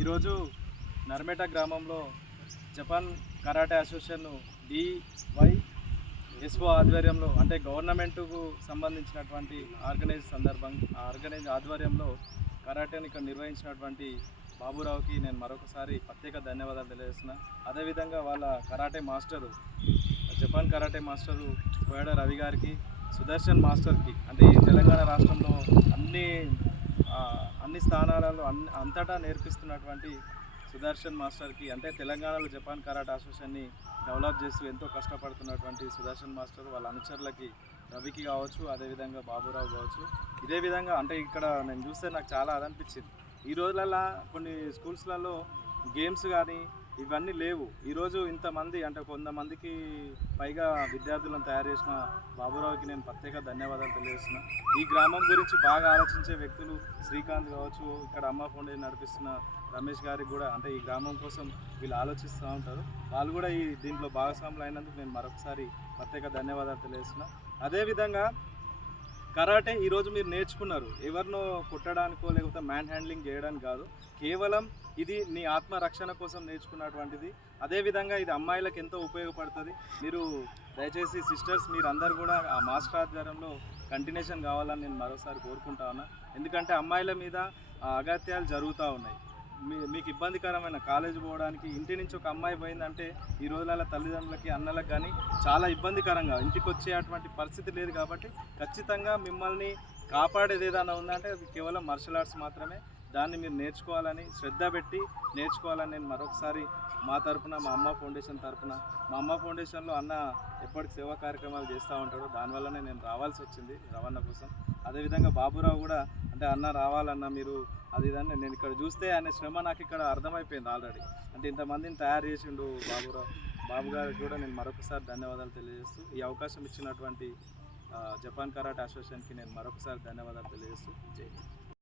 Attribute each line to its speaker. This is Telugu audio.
Speaker 1: ఈరోజు నర్మేట గ్రామంలో Japan karate association D Y S O ఆధ్వర్యంలో అంటే గవర్నమెంట్కు సంబంధించినటువంటి ఆర్గనైజ్ సందర్భం ఆర్గనైజ్ ఆధ్వర్యంలో కరాటేని ఇక్కడ నిర్వహించినటువంటి బాబురావుకి నేను మరొకసారి ప్రత్యేక ధన్యవాదాలు తెలియజేస్తున్నా. అదేవిధంగా వాళ్ళ karate master Japan karate master Koyada Ravi గారికి సుదర్శన్ మాస్టర్కి అంటే ఈ తెలంగాణ రాష్ట్రంలో అన్ని అన్ని స్థానాలలో అన్ని అంతటా నేర్పిస్తున్నటువంటి సుదర్శన్ మాస్టర్కి అంటే తెలంగాణలో జపాన్ కరాట అసోసియేషన్ని డెవలప్ చేస్తూ ఎంతో కష్టపడుతున్నటువంటి సుదర్శన్ మాస్టర్ వాళ్ళ అనుచరులకి రవికి కావచ్చు అదేవిధంగా బాబురావు కావచ్చు. ఇదే విధంగా అంటే ఇక్కడ నేను చూస్తే నాకు చాలా అదనిపించింది. ఈ రోజులలో కొన్ని స్కూల్స్లలో గేమ్స్ కానీ ఇవన్నీ లేవు. ఈరోజు ఇంతమంది అంటే కొంతమందికి పైగా విద్యార్థులను తయారు చేసిన బాబురావుకి నేను ప్రత్యేక ధన్యవాదాలు తెలియజేస్తున్నా. ఈ గ్రామం గురించి బాగా ఆలోచించే వ్యక్తులు శ్రీకాంత్ కావచ్చు ఇక్కడ అమ్మ ఫౌండేషన్ నడిపిస్తున్న రమేష్ గారికి కూడా అంటే ఈ గ్రామం కోసం వీళ్ళు ఆలోచిస్తూ ఉంటారు. వాళ్ళు కూడా ఈ దీంట్లో భాగస్వాములు అయినందుకు నేను మరొకసారి ప్రత్యేక ధన్యవాదాలు తెలియజేస్తున్నా. అదేవిధంగా కరాటే ఈరోజు మీరు నేర్చుకున్నారు. ఎవరినో కొట్టడానికో లేకపోతే మ్యాన్ హ్యాండ్లింగ్ చేయడానికి కాదు. కేవలం ఇది నీ ఆత్మరక్షణ కోసం నేర్చుకున్నటువంటిది. అదేవిధంగా ఇది అమ్మాయిలకు ఎంతో ఉపయోగపడుతుంది. మీరు దయచేసి సిస్టర్స్ మీరు అందరు కూడా ఆ మాస్టర్ ఆధ్వర్యంలో కంటిన్యూషన్ కావాలని నేను మరోసారి కోరుకుంటా ఉన్నా. ఎందుకంటే అమ్మాయిల మీద అగత్యాలు జరుగుతూ ఉన్నాయి. మీకు ఇబ్బందికరమైన కాలేజ్ పోవడానికి ఇంటి నుంచి ఒక అమ్మాయి పోయిందంటే ఈ రోజుల తల్లిదండ్రులకి అన్నలకు కానీ చాలా ఇబ్బందికరంగా ఇంటికి వచ్చేటువంటి పరిస్థితి లేదు కాబట్టి ఖచ్చితంగా మిమ్మల్ని కాపాడేది ఏదైనా ఉందంటే అది కేవలం మార్షల్ ఆర్ట్స్ మాత్రమే. దాన్ని మీరు నేర్చుకోవాలని శ్రద్ధ పెట్టి నేర్చుకోవాలని నేను మరొకసారి మా తరపున మా అమ్మ ఫౌండేషన్ తరపున మా అమ్మ ఫౌండేషన్లో అన్న ఎప్పటికి సేవా కార్యక్రమాలు చేస్తూ ఉంటాడు దానివల్లనే నేను రావాల్సి వచ్చింది రవాణా కోసం. అదేవిధంగా బాబురావు కూడా అంటే అన్న రావాలన్న మీరు అది ఇదని నేను ఇక్కడ చూస్తే ఆయన శ్రమ నాకు ఇక్కడ అర్థమైపోయింది ఆల్రెడీ అంటే ఇంతమందిని తయారు చేసిండు బాబురావు బాబు గారికి కూడా నేను మరొకసారి ధన్యవాదాలు తెలియజేస్తూ ఈ అవకాశం ఇచ్చినటువంటి జపాన్ కరాటే అసోసియేషన్కి నేను మరొకసారి ధన్యవాదాలు తెలియజేస్తూ జై హింద్.